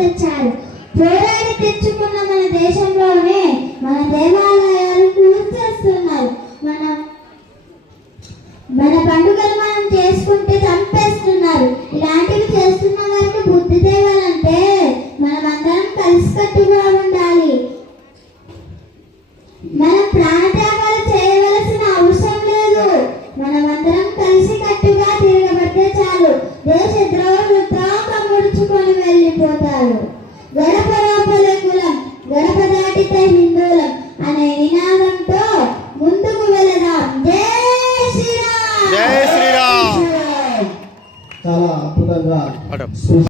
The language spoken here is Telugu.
తెచ్చారు. పోరాడి తెచ్చుకున్న మన దేశంలోనే మన దేవాలయాలు కూల్చేస్తున్నారు. మన పండుగలు మనం చేసుకుంటే చంపేస్తున్నారు. ఇలాంటివి చేస్తున్న వారికి బుద్ధి తేవాలంటే మనమందరం కలిసికట్టుగా ఉండాలి. మనం ప్రాణత్యాగాలు చేయవలసిన అవసరం లేదు. మనమందరం కలిసికట్టుగా తిరగబడితే చాలు. దేశ ద్రోహులు తాక ముడుచుకొని వెళ్ళిపోతారు. గడప లోపలే కులం, గడప దాటితే హిందువులం అనే నినాదంతో ముందుకు వెళదాం. జై శ్రీరామ్. జై శ్రీరామ్. చాలా అద్భుతంగా